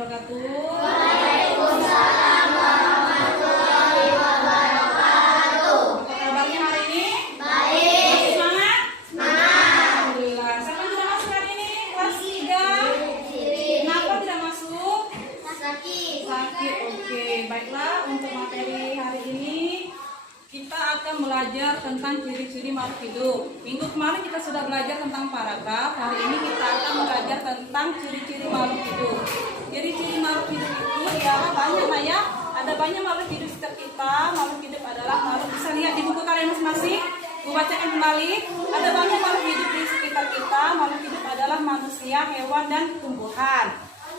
wabarakatuh. Waalaikumsalam warahmatullahi wabarakatuh. Apa kabarnya hari ini? Baik. Semangat? Semangat. Alhamdulillah. Siapa yang tidak masuk hari ini? Kelas 3. Kenapa tidak masuk? Sakit. Sakit. Oke, baiklah. Untuk materi hari ini kita akan belajar tentang ciri-ciri makhluk hidup. Minggu kemarin kita sudah belajar tentang paragraf. Hari ini kita akan belajar tentang ciri-ciri makhluk hidup. Ciri-ciri makhluk hidup itu ialah banyak lah ya. Ada banyak makhluk hidup di sekitar kita. Makhluk hidup adalah makhluk, bisa lihat di buku kalian masing-masing. Gue bacakan kembali. Ada banyak makhluk hidup di sekitar kita. Makhluk hidup adalah manusia, hewan, dan tumbuhan.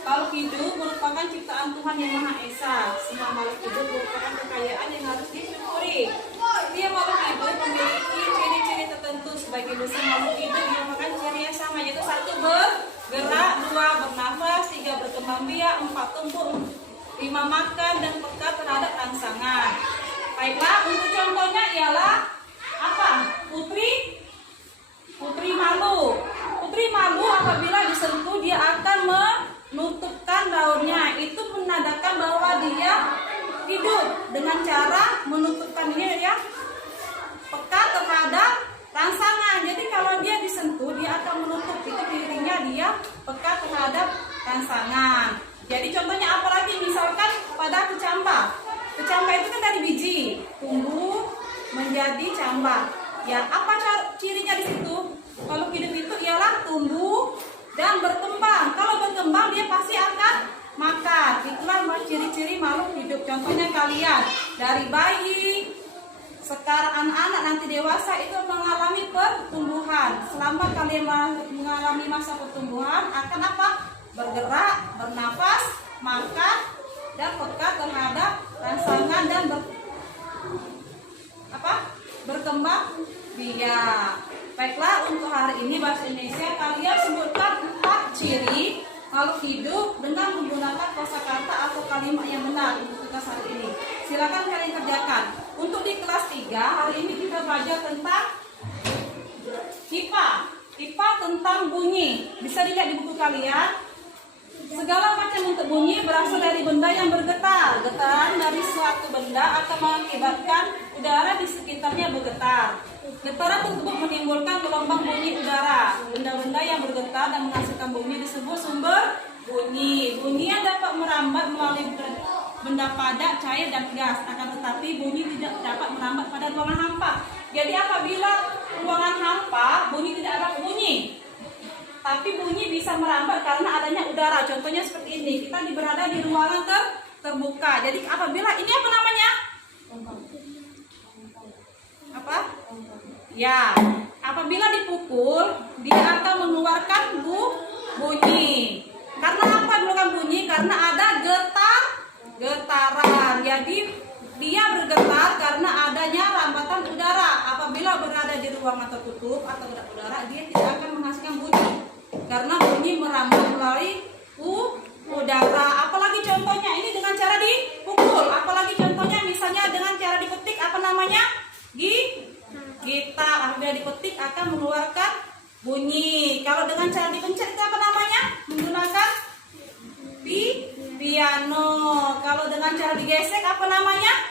Makhluk hidup merupakan ciptaan Tuhan Yang Maha Esa. Semua makhluk hidup merupakan kekayaan yang harus disyukuri. Setiap makhluk hidup memiliki ciri-ciri tertentu. Sebagai besar makhluk hidup merupakan ciri yang sama, yaitu 1 bergerak, 2 bernafas, 3 berkembang biak, 4 tumbuh, 5 makan, dan peka terhadap rangsangan. Baiklah, untuk contohnya ialah apa? Putri malu. Putri malu apabila disentuh dia akan menutupkan daunnya. Itu menandakan bahwa dia hidup dengan cara menutupkannya ya, peka terhadap rangsangan. Jadi kalau dia disentuh dia akan menutup, itu cirinya dia peka terhadap rangsangan. Jadi contohnya apalagi, misalkan pada kecambah. Kecambah itu kan dari biji tumbuh menjadi cambah. Ya, apa cirinya di situ? Kalau hidup itu ialah tumbuh dan berkembang. Kalau berkembang dia pasti akan makan. Itulah ciri-ciri makhluk hidup. Contohnya kalian dari bayi, sekarang anak-anak, nanti dewasa itu mengalami pertumbuhan. Selama kalian mengalami masa pertumbuhan akan apa? Bergerak, bernafas, makan, dan peka terhadap rangsangan dan berkembang biak. Baiklah, untuk hari ini bahasa Indonesia kalian sebutkan 4 ciri makhluk hidup dengan menggunakan kosakata atau kalimat yang benar untuk tugas hari ini. Silakan kalian kerjakan. Untuk di kelas 3 hari ini kita belajar tentang IPA. IPA tentang bunyi. Bisa dilihat di buku kalian. Segala macam bentuk bunyi berasal dari benda yang bergetar. Getaran dari suatu benda akan mengakibatkan udara di sekitarnya bergetar. Getaran tersebut menimbulkan gelombang bunyi udara. Benda-benda yang bergetar dan menghasilkan bunyi disebut sumber bunyi. Bunyi yang dapat merambat melalui benda padat, cair, dan gas. Akan tetapi bunyi tidak dapat merambat pada ruangan hampa. Jadi apabila ruangan hampa, bunyi tidak ada bunyi. Tapi bunyi bisa merambat karena adanya udara. Contohnya seperti ini. Kita berada di ruangan terbuka. Jadi apabila ini apa namanya? Apa? Ya. Apabila dipukul, dia akan mengeluarkan bunyi. Karena apa mengeluarkan bunyi? Karena ada getaran. Jadi dia bergetar karena adanya rambatan udara. Apabila berada di ruangan tertutup atau tidak udara, dia tidak akan menghasilkan bunyi. Karena bunyi merambat melalui udara. Apalagi contohnya ini dengan cara dipukul. Apalagi contohnya misalnya dengan cara dipetik, apa namanya? Gitar. Apabila dipetik akan mengeluarkan bunyi. Kalau dengan cara dipencet itu apa namanya? Menggunakan piano. Kalau dengan cara digesek apa namanya?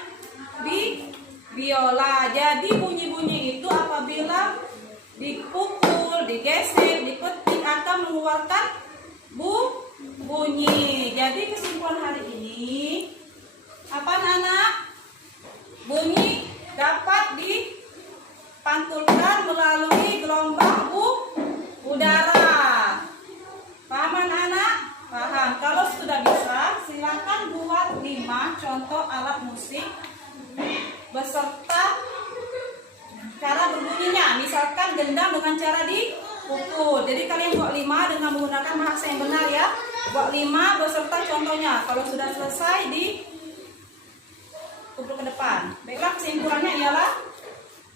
Biola. Jadi bunyi-bunyi itu apabila dipukul, digesek, dipetik akan mengeluarkan bunyi. Jadi kesimpulan hari ini apa anak? Bunyi dapat dipantulkan melalui gelombang udara. Paham anak? Paham. Kalau sudah bisa, silakan buat 5 contoh alat musik beserta cara berbunyinya. Misalkan gendang dengan cara dipukul. Jadi kalian buat 5 dengan menggunakan bahasa yang benar ya. Buat 5 beserta contohnya. Kalau sudah selesai kumpul ke depan. Baiklah, kesimpulannya ialah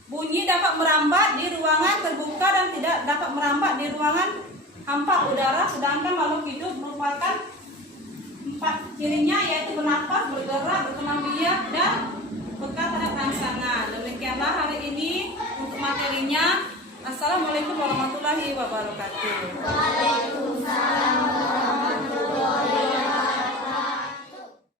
bunyi dapat merambat di ruangan terbuka dan tidak dapat merambat di ruangan hampa udara. Sedangkan makhluk hidup merupakan 4 cirinya, yaitu bernafas, bergerak, berkembang biak, dan peka terhadap rangsangan. Demikianlah hari ini untuk materinya. Assalamualaikum warahmatullahi wabarakatuh. Waalaikumsalam.